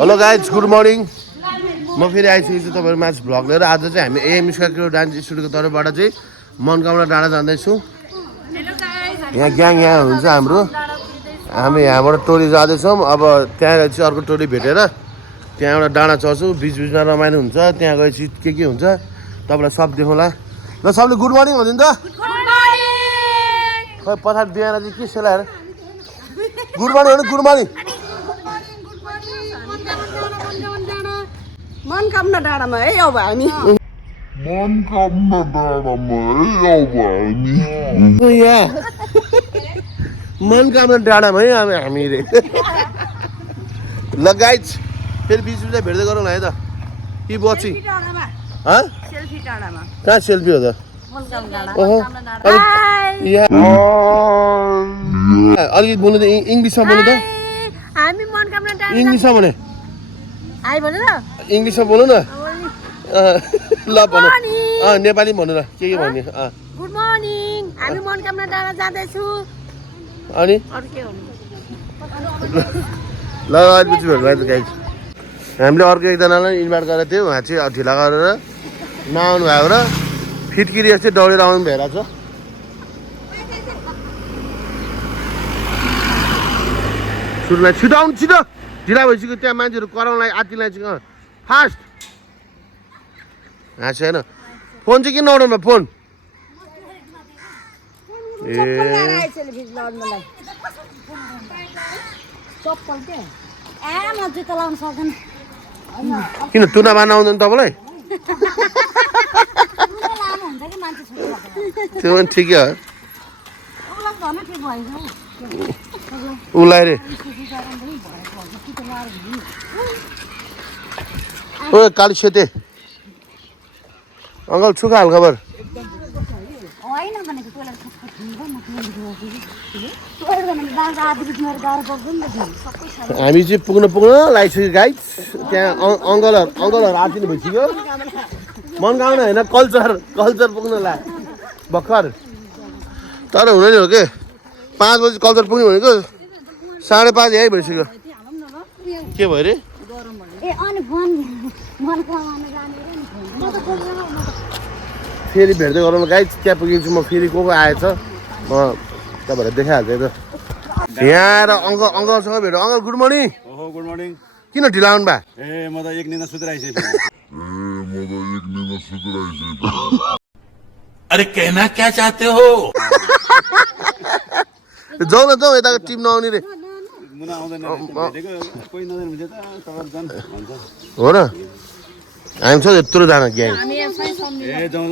Hello guys good morning म फेरि आइसकेको छु तपाईँहरू माझ भ्लग लिएर आज चाहिँ हामी एएम स्क्वायर डान्स स्टुडियोको तर्फबाट चाहिँ मनकामना डाँडा जाँदैछौँ यहाँ ग्याङ यहाँ हुन्छ हाम्रो हामी यहाँबाट टोली जाँदैछौँ अब त्यहाँ गएर चाहिँ अर्को टोली भेटेर त्यहाँ एउटा डाँडा चढ्छौँ बिचबिचमा रमाइलो हुन्छ त्यहाँ गएपछि के हुन्छ तपाईँलाई सब देखाउँला ल सबले गुड मर्निङ भनिदिनु त खै पछाडि बिहान चाहिँ के सेलाएर गुड मर्निङ भने गुड मर्निङ मनकामना डाँडामा है अब हामी मनकामना डाँडामा है अब हामी रे ल गाइज फेरि बिच बिचमा भेट्दै गरौँ है त कि बची कहाँ सेल्फी हो त अलिकति बोल्नु त इङ्ग्लिसमा बोल्नु त इङ्ग्लिसमा भने इङ्ग्लिसमा बोल्नु न ल भन्नु नेपाली भन्नु न के भन्ने गुड मर्निङ हामी मनकामना डाँडा जाँदैछु अनि ल अलिकति भेट्नु गाइज हामीले अर्को एकजनालाई इन्भाइट गरेको थियौँ उहाँ चाहिँ ढिला गरेर नआउनु भएको र फिटकिरी जस्तै दौडेर आउनु भइरहेको छ सुरुलाई छिटो आउनु छिटो ढिला भइसक्यो त्यहाँ मान्छेहरू कराउनलाई आत्तिलाई चाहिँ फास्ट हाँस्यो होइन फोन चाहिँ किन नउठाउनु फोन किन तुना बान आउँदैन तपाईँलाई त्यो पनि ठिकै हो उसलाई रे ओ काली सेते अङ्कल सुखा हाल खबर हामी चाहिँ पुग्न लागिसक्यो गाइज त्यहाँ अङ्कलहरू आर्थिनु भइसक्यो मनकामना होइन कल्चर पुग्न लाग्यो भर्खर तर हुँदैन हो के 5 बजी कल्चर पुग्ने भनेको 5:30 यहीँ भइसक्यो के भयो अरे फेरि भेट्दै गरौँ गाइज त्यहाँ पुगिन्छु म फेरि को आएछ म तपाईँहरूलाई देखाइहाल्छु त यहाँ आएर अङ्कलसँग भेट्यो uncle good morning good morning किन ढिला आउनु भयो म त एक निना सुतिरहेको अरे कहना क्या चाहते हो जाउँ न जाउँ यताको टिम नआउने रे मुना आउँदैन कोही नजानु हुन्छ त तपाईहरु जान भन्छ हो र हामी छ यत्रो जना ग्याङ ए जाउँ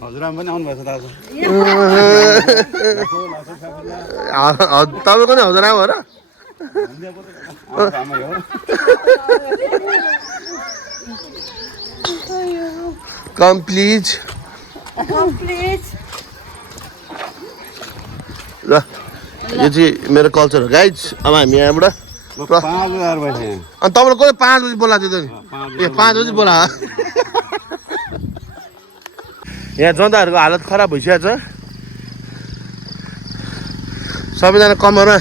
हजुरआमा पनि आउनु भएको छ त तपाईँको नि हजुरआमा हो र कम्प्लिट ल यो चाहिँ मेरो कल्चर हो गाइज अब हामी यहाँबाट अनि तपाईँलाई कसले 5 बजी बोलाएको थियो नि ए 5 बजी बोला यहाँ जनताहरूको हालत खराब भइसकेको छ सबैजना कमरमा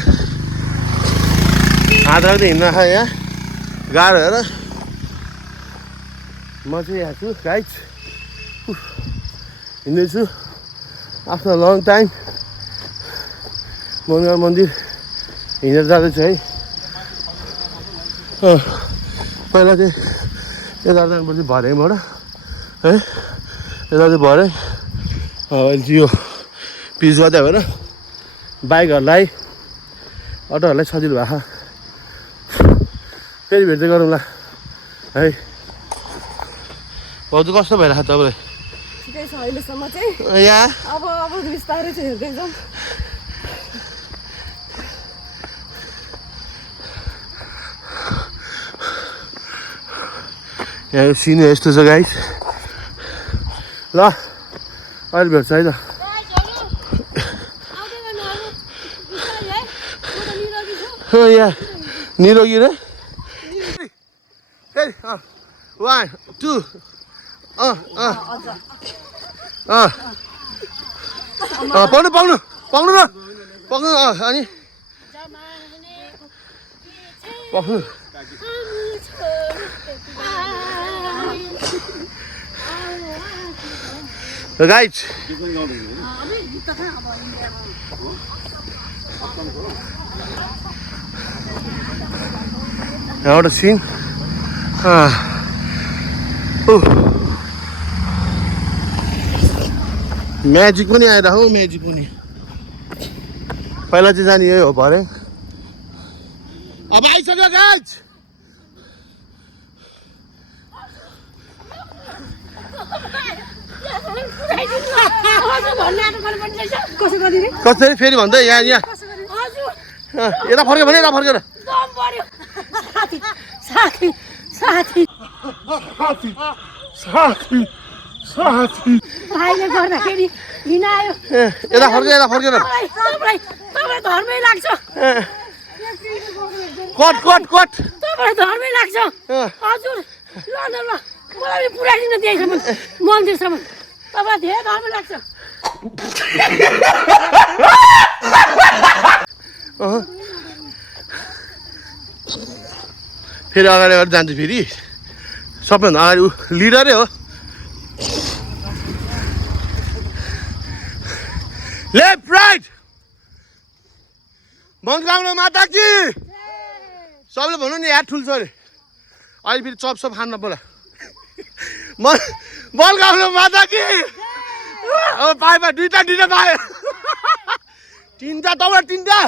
हात राख्दै हिँड्न यहाँ गाह्रो हेर म चाहिँ यहाँ छु गाइज हिँड्दैछु आफ्नो लङ टाइम मनकामना मन्दिर हिँडेर जाँदैछु है पहिला चाहिँ यता जानुपर्छ भरेबाट है यता चाहिँ भरे अहिले चाहिँ यो पिच गर्दै भएर बाइकहरूलाई अटोहरूलाई सजिलो भएको फेरि भेट्दै गरौँला है भाउजू कस्तो भइरहेको तपाईँलाई ठिकै छ अहिलेसम्म चाहिँ यहाँ अब बिस्तारै चाहिँ हेर्दै जाउँ यहाँ सिन यस्तो छ गाइस ल अहिले भेट्छ है त यहाँ निरोगी रे 1 2 पाउनु न अनि पख्नु गाइज एउटा सिन म्याजिक पनि आएर हौ म्याजिक पनि पहिला चाहिँ जाने यही हो भरे अब आइसक्यो गाइज कसरी फेरि भन्दै यहाँ यहाँ यता फर्क्यो भने यता फर्केर भाइले गर्दाखेरि हिँडायो यता फर्केर धर्मै लाग्छ कट कट कट तपाईँलाई धर्मै लाग्छ हजुर ल ल ल मलाई पुऱ्याइदिनु त्यहीसम्म मन्दिरसम्म तपाईँलाई धेरै धर्मै लाग्छ फेरि अगाडि अगाडि जान्छु फेरि सबैभन्दा अगाडि ऊ लिडरै हो लेफ्ट राइट मनोकामना माता कि सबले भन्नु नि याद ठुल्छ अरे अहिले फेरि चपसप खानु नपर्ला मनोकामना माता कि अब पायो दुईटा पायो तिनवटा तपाईँ तिनवटा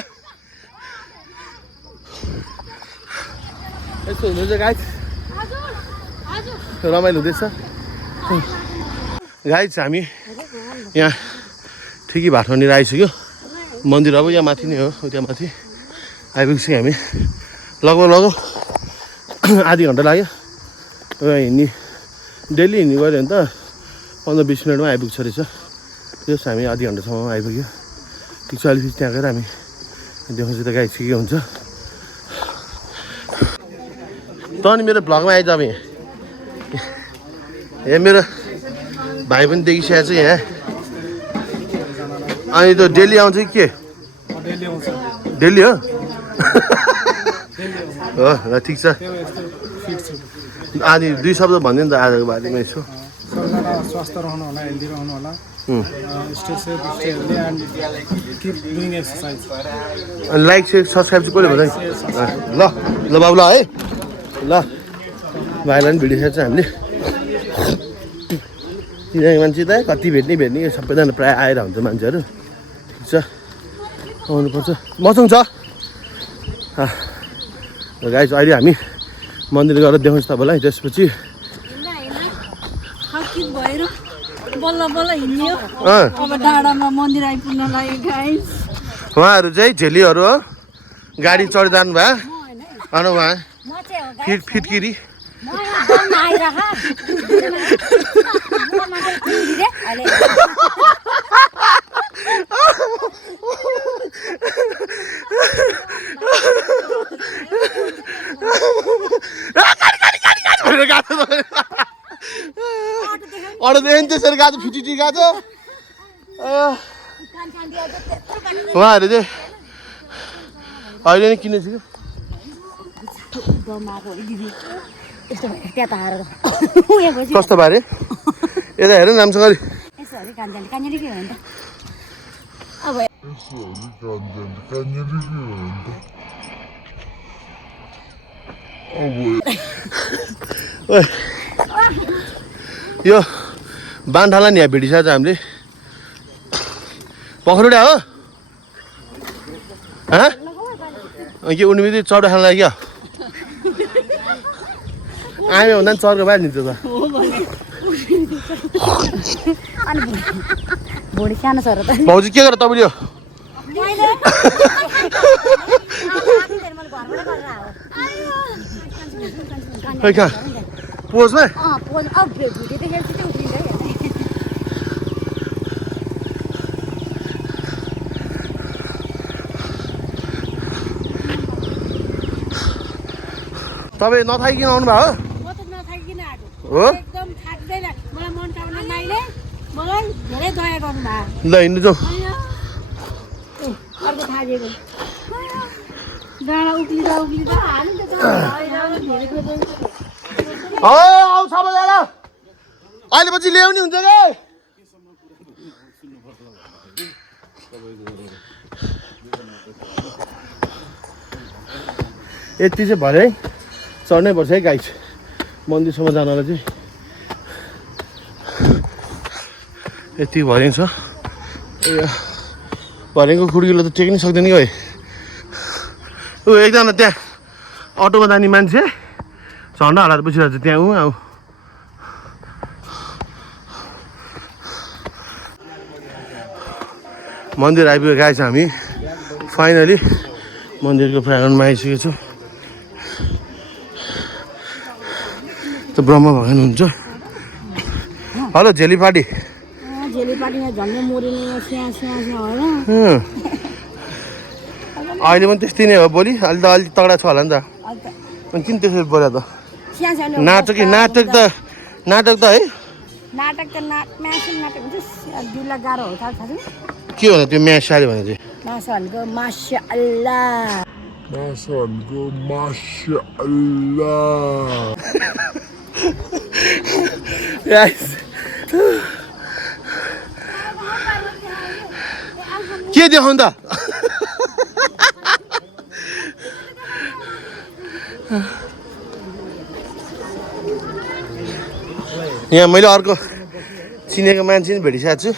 यस्तो हुनुहुन्छ गाइज रमाइलो हुँदैछ गाइज हामी यहाँ ठिकै भाटनिर आइसक्यो मन्दिर अब यहाँ माथि नै हो त्यहाँ माथि आइपुग्छौँ हामी लगभग आधी घन्टा लाग्यो हिँड्ने डेली हिँड्ने गऱ्यो भने त 15-20 मिनटमा आइपुग्छ रहेछ त्यस हामी आधी घन्टासम्म आइपुग्यो ठिक छ अलिकति त्यहाँ गएर हामी देखाउँछु त गाई ठिकै हुन्छ त अनि मेरो भ्लगमा आइज अब यहाँ मेरो भाइ पनि देखिसकेको छ यहाँ अनि त डेली आउँछ कि के डेली हो हो ल ठिक छ अनि 2 शब्द भनिदिनु त आजको बारेमा यसो सबजना स्वस्थ रहनु होला हेल्दी रहनु होला stay safe stay healthy and keep doing exercise अनि लाइक सेयर सब्सक्राइब चाहिँ कसले भन्दै ल ल बाबु ल है ल भाइलाई पनि भिडियो सेयर चाहिँ हामीले किनकि मान्छे त कति भेट्ने सबैजना प्रायः आएर हुन्छ मान्छेहरू ठिक छ आउनुपर्छ मसँग छ गाइस अहिले हामी मन्दिर गएर देखाउँछ तपाईँलाई त्यसपछि बल्ल बल्ल हिँड्यो अब डाँडामा मन्दिर आइपुग्न लाग्यो गाइस उहाँहरू चाहिँ झेलीहरू हो गाडी चढी जानु भयो अनि उहाँ फिटकिरी अरू देखि त्यसरी गएको फिटी गएको उहाँहरू चाहिँ अहिले नै किनेछु कस्तो बारे यता हेर राम्रोसँगले यो बान्ठाला नि यहाँ भेटिसकेको छ हामीले पखरुडा हो के उनी बित्तिकै चौडा खान लाग्यो आयो भन्दा पनि चर्को बाहिर निस्क्यो त भोलि सानो छ र त भाउजू के गर तपाईँले कहाँ पोजमा तपाईँ नथाकिकन आउनु भयो हो एकदम थाक्दैन मलाई मनोकामना माइले मलाई धेरै दया गर्नु भयो ल हिँड्नु जाउँ अर्को थाकेको डाँडा उक्लिँदा उक्लिँदा हाल्नु त आऊ सबैजना अहिले पछि ल्याउने हुन्छ क्या यति चाहिँ भरे है चढ्नै पर्छ है गाइस मन्दिरसम्म जानलाई चाहिँ यति भरिन्छ भरेको खुड्कीले त टेक्नै सक्दैन कि है ऊ एकजना त्यहाँ अटोमा जाने मान्छे झन्डा हल्लाएर बसिरहेको छ त्यहाँ ऊ आऊ मन्दिर आइपुगेको गाइस हामी फाइनली मन्दिरको प्राङ्गणमा आइसकेको छु त ब्रह्म भगवान हुन्छ हेलो झेलीपाटी झेलीपाटीमा झन्डै मोरिने होला अहिले पनि त्यस्तै नै हो भोलि अहिले त अलिक तगडा छ होला नि त अनि किन त्यसरी बोल्यो त नाटक है नाटक त नाटक दिला गाह्रो हो थाहा छ के हो त्यो म्याच साले भने चाहिँ मासहरूको माशाअल्लाह के देखाउनु त यहाँ मैले अर्को चिनेको मान्छे नि भेटिसकेको छु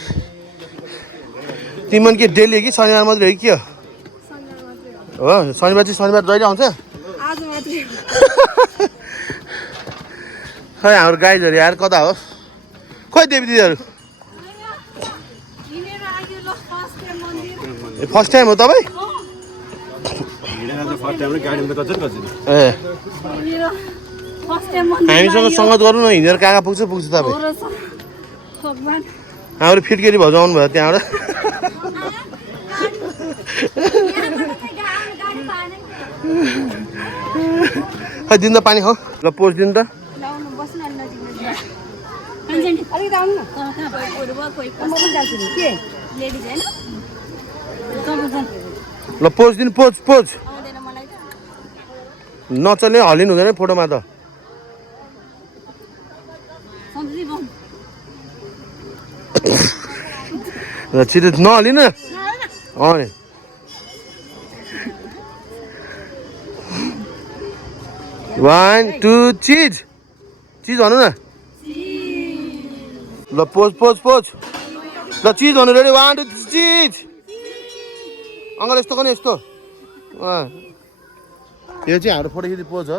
तिम्रो के डेली कि शनिबार मात्रै हो कि के हो शनिबार चाहिँ शनिबार जहिले आउँछ खै हाम्रो गाइजहरू यार कता हो खोइ देवी दिदीहरू फर्स्ट टाइम हो तपाईँ ए हामीसँग सङ्गत गर्नु न हिँडेर कहाँ पुग्छ तपाईँ हाम्रो फिटकेरी भाउजू आउनु भयो त्यहाँबाट खै दिनु त पानी खाऊ ल पोज दिनु त ल पोज दिनु पोज पोज नचल्ने हलिनु हुँदैन फोटोमा त छिटो नहलिन नि 1 2 चिज भन्नु न ल पोज पोज पोज ल चिज भन्नु रेडी 1 2 चिज अङ्कल यस्तो गर्ने यस्तो यो चाहिँ हाम्रो फोटो खिच्ने पोज हो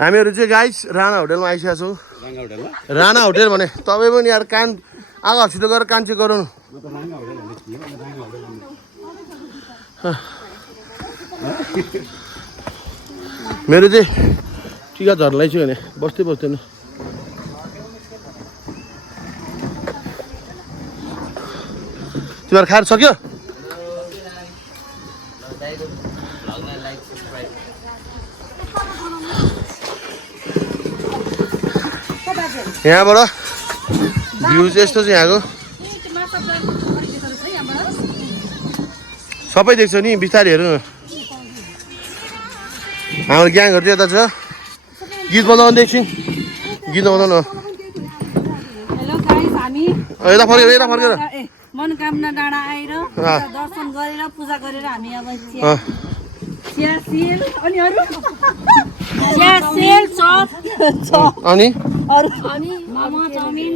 हामीहरू चाहिँ गाइस राणा होटेलमा आइसकेका छौँ राणा होटेल भने तपाईँ पनि यार कान आगो हस्पिटल गएर कान चेक गराउनु मेरो चाहिँ टिका झर्लाई छु भने बस्दै बस्दैन तिमीहरू खाएर सक्यो यहाँबाट भ्यू चाहिँ यस्तो छ यहाँको सबै देख्छ नि बिस्तारै हेर्नु हाम्रो ग्याङहरू चाहिँ यता छ गीत बजाउनु एकछिन गीत बजाउनु यता फर्केर मनोकामना डाँडा आएर दर्शन गरेर पूजा गरेर हामी अब अनि मोमो चाउमिन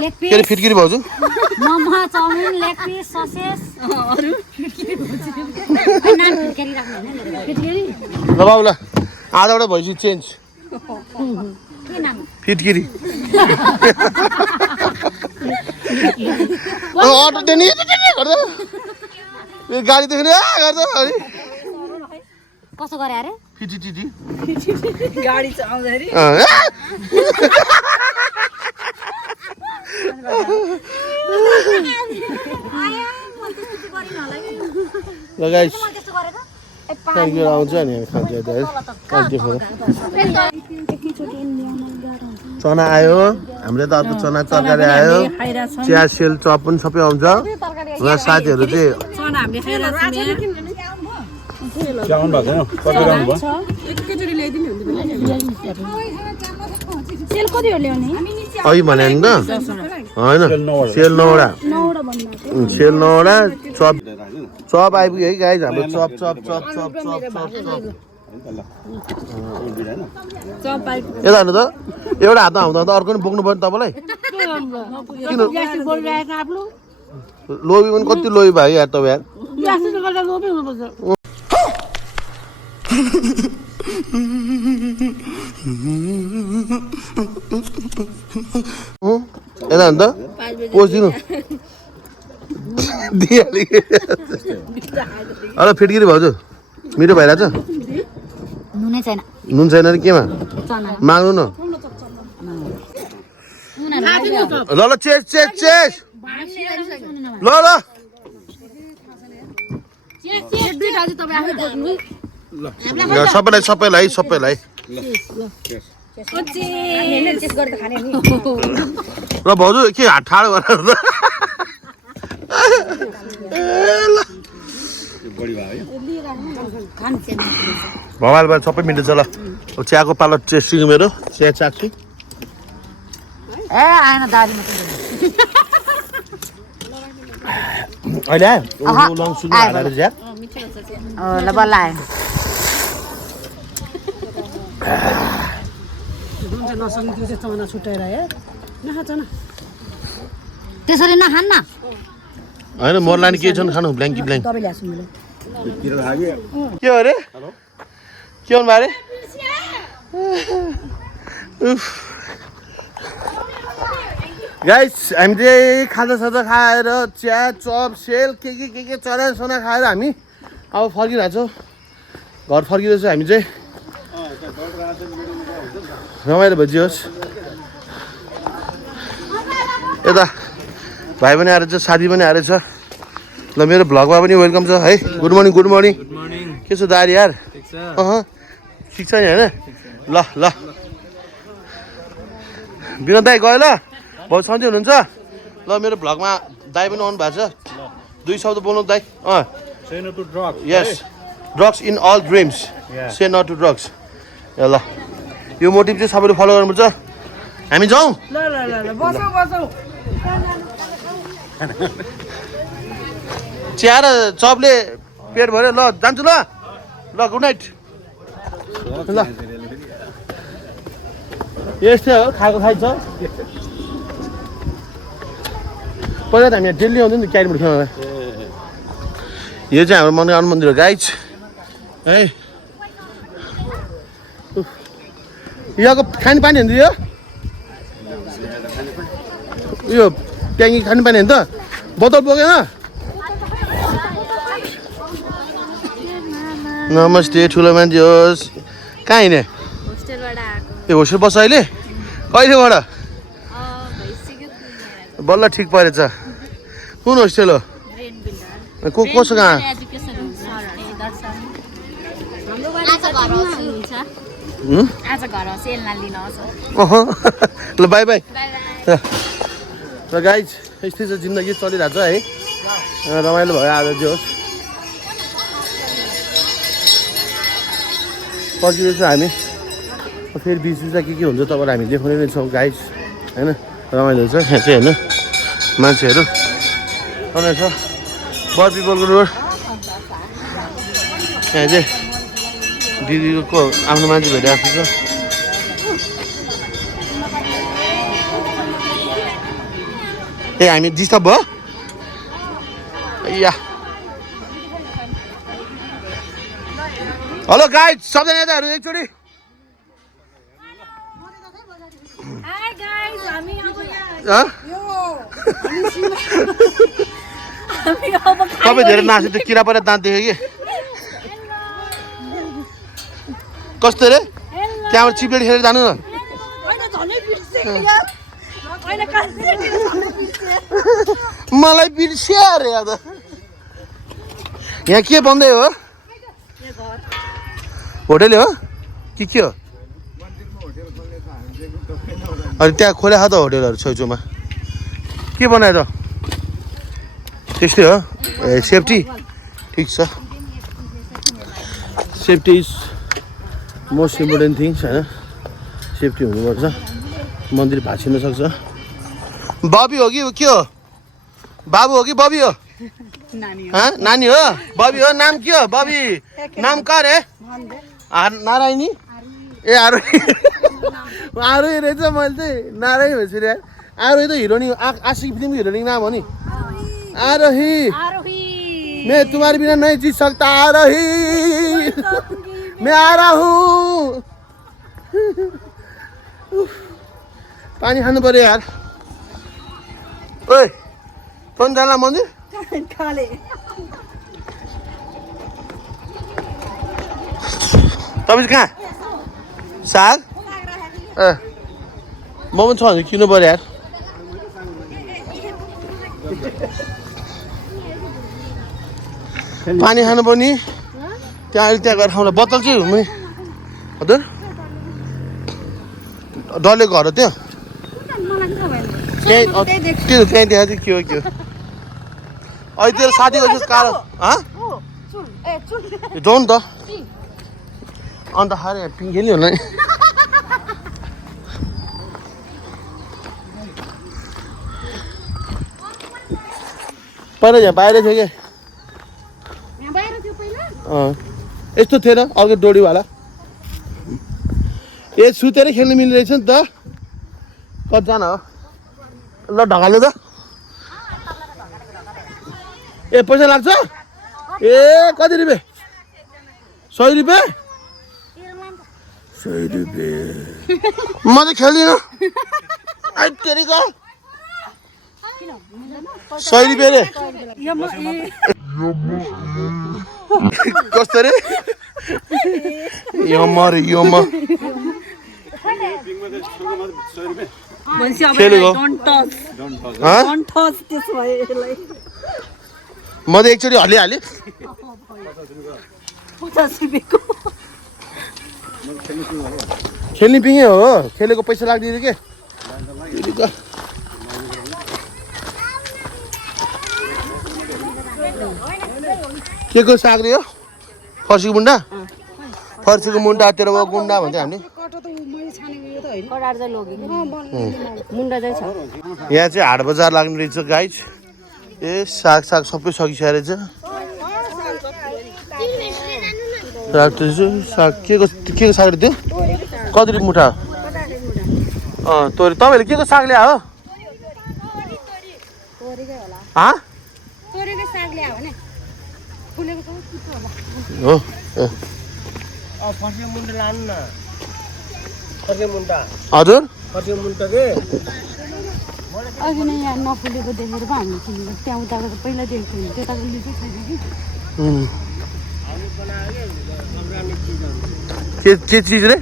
लेग के अरे फिटकिरी भाउजू momo chow mein leg piece sauces अरु फिटकिरी ल बाबु ल आधावटा भएपछि चेन्ज के नाम फिटकिरी अटो देनी गर्दा गाडी देख्ने गर्दा कसो गरे अरे फिटिटिटी गाडी चलाउँदाखेरि ल गाइस थ्याङ्क यू आउँछ नि हामी खान्छ यता है चना आयो हाम्रो त अर्को चना तरकारी आयो चिया सेल चप पनि सबै आउँछ र साथीहरू चाहिँ आउनु भएको छैन कति भयो अघि भने नि त होइन सेल 9वटा चप आइपुग्यो है गाइज हाम्रो चप यता हेर्नु त एउटा हातमा आउँदा त अर्को पनि बोक्नु पर्यो तपाईँलाई किन लोभी पनि कति लोभी भयो यार तपाईँ यता हेर्नु त पोसिदिनु दिइहाल्यो अरे फिटकिरी भाउजू मिठो भइरहेछ नुन छैन अरे केमा माग्नु न ल ल चेस ल सबैलाई ल भाउजू के हात ठाडो गरेर भवालबाट सबै मिल्छ ल चियाको पालो टेस्टिङ मेरो चिया चाख्छु आएन दारीमा अहिले आयो लङ सुन हालेर चिया ल बल्ल आयो त्यसरी नखान्न होइन मर्लानी के छन् खानु ब्ल्याङ्क के हो अरे के भन्नु अरे गाइस हामी चाहिँ खाजासाजा खाएर चिया चप सेल के चना सना खाएर हामी अब फर्किरहेको छौँ घर फर्किँदैछ हामी चाहिँ रमाइलो भइदियोस् यता भाइ पनि आएर छ साथी पनि आएर छ ल मेरो भ्लगमा पनि वेलकम छ है गुड मर्निङ के छ दारी यार ठिक छ नि होइन ल विनोद दाई गयो ल बहुत सन्चै हुनुहुन्छ ल मेरो भ्लगमा दाई पनि आउनु भएको छ 2 शब्द बोल्नु दाई Say no to drugs. Yes drugs in all dreams say not to drugs ल यो मोटिभ चाहिँ सबैले फलो गर्नुपर्छ हामी जाउँ चिया र चपले पेट भऱ्यो ल जान्छु ल गुड नाइट ल यस्तै हो खाएको खाइन्छ पहिला त हामी यहाँ डेली आउँथ्यौँ नि त क्यारिबोट खेल्नलाई यो चाहिँ हाम्रो मनोकामना मन्दिर हो गाइज है यहाँको खानेपानी हेर्नु यो ट्याङ्की खानेपानी हेर्नु त बोतल बोकेन नमस्ते ठुलो मान्छे होस् कहाँ हिँडे ए होस्टेल बस्छ अहिले कहिलेबाट बल्ल ठिक परेछ कुन होस्टेल हो कसो कहाँ ल बाई बाई र गाइज यस्तै छ जिन्दगी चलिरहेको छ है रमाइलो भयो आज जो फर्किँदैछ हामी फेरि बिचमा के हुन्छ तपाईँलाई हामी देखाउने नै छौँ गाइज होइन रमाइलो छ यहाँ चाहिँ होइन मान्छेहरू छ बर पिपलको रोड यहाँ चाहिँ दिदीको आफ्नो मान्छे भेटिरहेको छ ए हामी डिस्टर्ब भयो या हेलो गाइड सबजना यताहरू एकचोटि तपाईँ धेरै नाच्यो त्यो किरा परेर दाँत देख्यो कि कस्तो अरे त्यहाँबाट चिप्लेट खेलेर जानु न मलाई बिर्स्यो अरे यहाँ त यहाँ के बन्दै हो होटेल हो कि के हो अनि त्यहाँ खोलेको त होटेलहरू छेउछेउमा के बनायो त त्यस्तै हो ए सेफ्टी ठिक छ safety is most important things होइन सेफ्टी हुनुपर्छ मन्दिर भाँचिन सक्छ बबी हो कि के हो बाबु हो कि बबी हो नानी हो बबी हो नाम के हो बबी नाम का रे नारायणी ए आरोही आरोही रहेछ मैले चाहिँ नारायणी भएछु रे आरोही त हिरोनी आशिक फिल्मको हिरोनीको नाम हो नि आरोही मैं तुम्हारे बिना नहीं जी सकता आरोही मैं आ रहा हूँ पानी खानु पर्यो यार ओए कौन जाला मन्दिर खाले तपाईँ कहाँ साग ए मोमो छ भने किन्नु पर्यो यार पानी खानु पर्ने त्यहाँ अहिले त्यहाँ गएर खाउँला बोतल चाहिँ हुनु हजुर डल्ले घर हो त्यो त्यही त्यहाँ त्यहाँ चाहिँ के हो के हो अहिले तेरो साथीको चाहिँ कालो जाउँ त अन्त खाएर पिङ खेल्यो होला नि पहिला यहाँ बाहिर थियो क्या यस्तो थिएन अर्को डोरीवाला ए सुतेरै खेल्नु मिल्ने रहेछ नि त कतिजना हो ल ढकाल्नु त ए पैसा लाग्छ ए कति रुपियाँ 100 रुपियाँ 100 रुपियाँ म चाहिँ खेल्दिनँ तेरिको 100 रुपियाँ रे कस्तो रे यम्मा रे यम्मा म त एकचोटि हलिहालेँ खेल्ने पिङै हो खेलेको पैसा लाग्दैन के के को साग रे हो फर्सीको मुन्टा फर्सीको मुन्टा तेरो गुन्डा भन्थ्यो हामीले यहाँ चाहिँ हाट बजार लाग्ने रहेछ गाइज ए साग साग सबै सकिसकेको रहेछ साग के को साग रे त्यो कति मुठा तोरी तपाईँहरूले के को साग ल्यायो हो हजुर अघि नै यहाँ नफुलेको देखेर पो हामी किनेको त्यहाँ उताको त पहिला देखेको थियो त्यताको लिचै छैन कि के चिज रे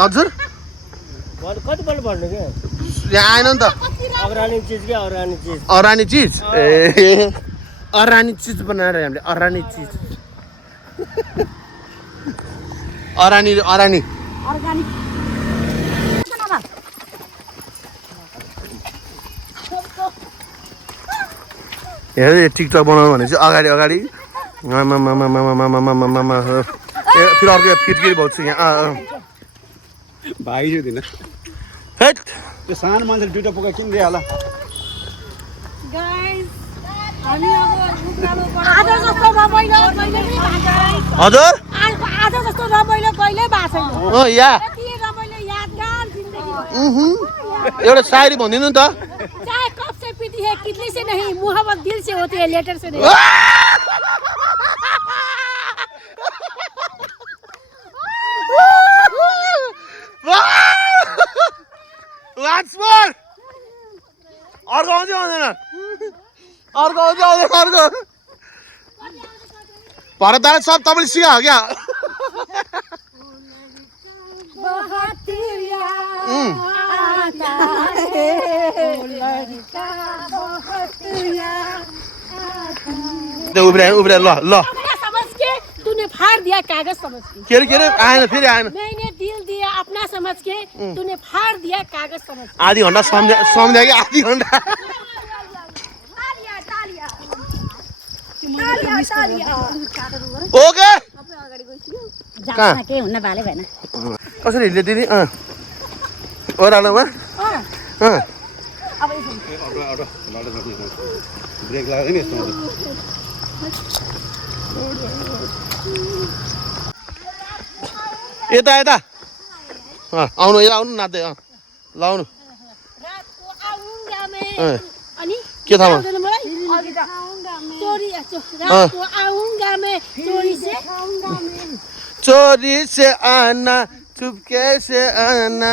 हजुर कतिपल्ट भन्नु क्या यहाँ आएन नि त अरानी चिज ए अरानी चिज बनाएर हामीले अरानी चिज अरानी अर्गानिक हेर टिकटक बनाउनु भने चाहिँ अगाडि अगाडि फेरि अर्को फिटकिरी भाउँछु यहाँ भाइ दिनु हेट त्यो सानो मान्छेले दुइटा पोका किन दिइहाल हजुर आज जस्तो रमाइलो कहिले भएको छैन या रमाइलो यादगार जिन्दगी एउटा शायरी भनिदिनु नि त चाहे कब से पीती है कितनी से नहीं मोहब्बत दिल से होती है लेटर से नहीं अर्को आउँछ आउँदैन अर्को आउँछ आउँदैन अर्को भरत सब तपाईँले सिकायो क्या उब्रिया ल ल समझ के तूने फाड़ दिया कागज समझ के के अरे आएन फेरि आएन मैंने दिल दिया अपना समझ के तूने फाड़ दिया कागज समझ के आधी घन्टा सम्झ्या कि आधी घन्टा ओके जाउँ केही हुन्न भाले भएन कसरी हिँड्यो दिदी ओह्रालोमा ब्रेक लाग्यो नि यस्तो यता यता आउनु यता आउनु नाच्दै ल आउनु रातको आउँगा में अनि के थाहा आउँदैन मलाई चोरी रातको आउँगा में चोरी से आना चुपके से आना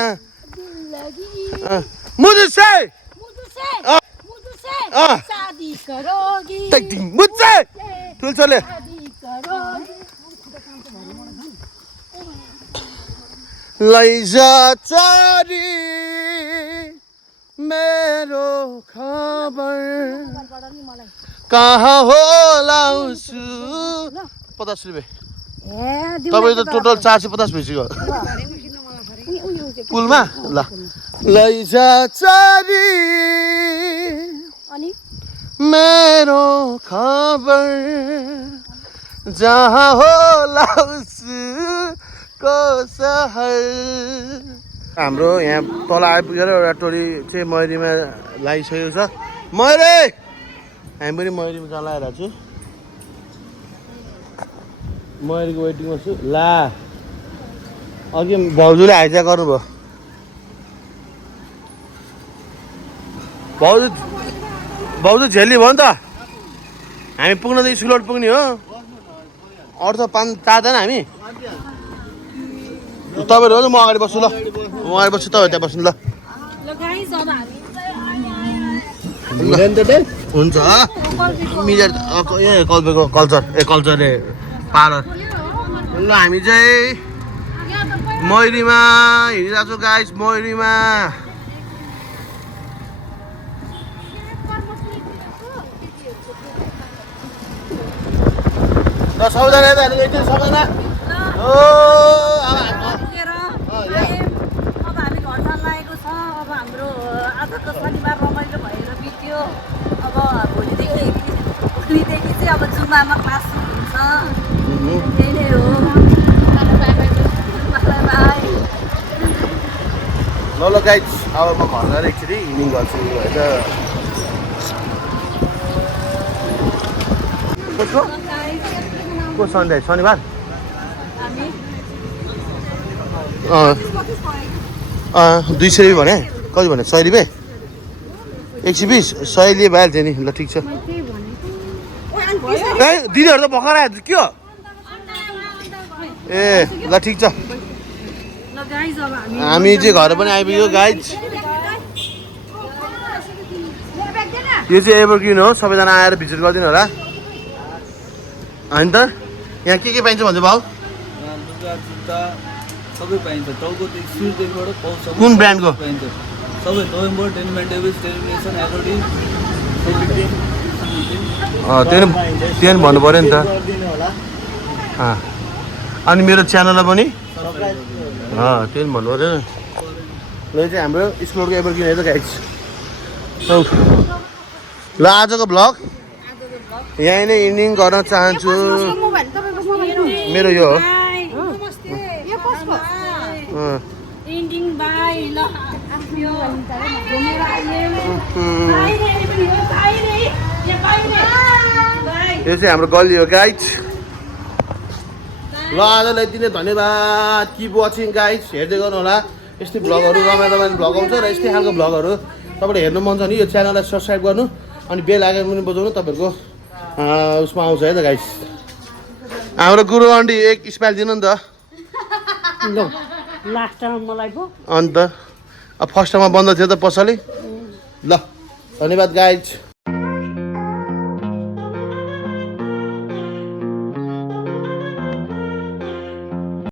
मुझसे शादी करोगी मुझसे ठुल्छोले शादी करोगी लैजा चोरी मेरो खबर कहाँ होला उसु 50 रुपियाँ तपाईँ त टोटल 450 भइसक्यो पुलमा ल लैजा चोरी अनि मेरो खबर जहाँ होला उसको सहर हाम्रो यहाँ तल आइपुगेर एउटा टोली चाहिँ मयुरीमा लागिसकेको छ मयुरी हामी पनि मयुरीमा जान लागिरहेको छु मयुरीको वेटिङमा छु ला अघि भाउजूले हाइज्याक गर्नुभयो भाउजू झेली भयो नि त हामी पुग्न त स्कुल पुग्ने हो अर्थ तार्दैन हामी तपाईँहरू हो म अगाडि बस्छु ल म अगाडि बस्छु तपाईँ त्यहाँ बस्नु ल हुन्छ मिलेर कल्पेको कल्चर पार्लर ल हामी चाहिँ मयुरीमा हिँडिरहेको छु गाइस मयुरीमा सबैजना यता सबैजना अब हामी घर जान लागेको छ अब हाम्रो आजको शनिबार रमाइलो भएर बित्यो अब भोलिदेखि चाहिँ अब जुम्बामा क्लास सुरु हुन्छ त्यही नै हो ल गाइस अब म घर गएर एकचोटि इभिनिङ गर्छु होइन को सन्डे शनिबार 200 रुपियाँ भने कति भने 100 रुपियाँ 120 100 लिए भइहाल्छ नि ल ठिक छ ए दिदीहरू त भर्खर आयो के हो ए ल ठिक छ हामी चाहिँ घर पनि आइपुग्यो गाइज यो चाहिँ एभरग्रिन हो सबैजना आएर भिजिट गरिदिनु होला होइन त यहाँ के पाइन्छ भन्छ भाउ सबै पाइन्छ टाउकोदेखि सिरदेखिबाट पाउँछ कुन ब्रान्डको पाइन्छ सबै नोभेम्बर डेनिमेन्ट डेभिस टेलिभिजन एभरी त्यो भन्नु पऱ्यो नि त अनि मेरो च्यानललाई पनि त्यो भन्नु पऱ्यो ल चाहिँ हाम्रो स्कुलको एभरग्रिन हेर्दा गाइज ल आजको भ्लग यहीँ नै इन्डिङ गर्न चाहन्छु मेरो यो हो एन्डिङ बाई ल घुमेर यो चाहिँ हाम्रो गल्ली हो गाइज ल आजलाई यति नै धन्यवाद किप वाचिङ गाइज हेर्दै गर्नु होला यस्तै भ्लगहरू रमाइलो भ्लग आउँछ र यस्तै खालको भ्लगहरू तपाईँले हेर्नु मन छ भने यो च्यानललाई सब्सक्राइब गर्नु अनि बेल आइकन पनि बजाउनु तपाईँहरूको उसमा आउँछ है त गाइस हाम्रो गुरु आन्टी एक स्माइल दिनु नि त लास्टमा मलाई पो अन्त अब फर्स्टमा बन्द थियो त पसलै ल धन्यवाद गाइज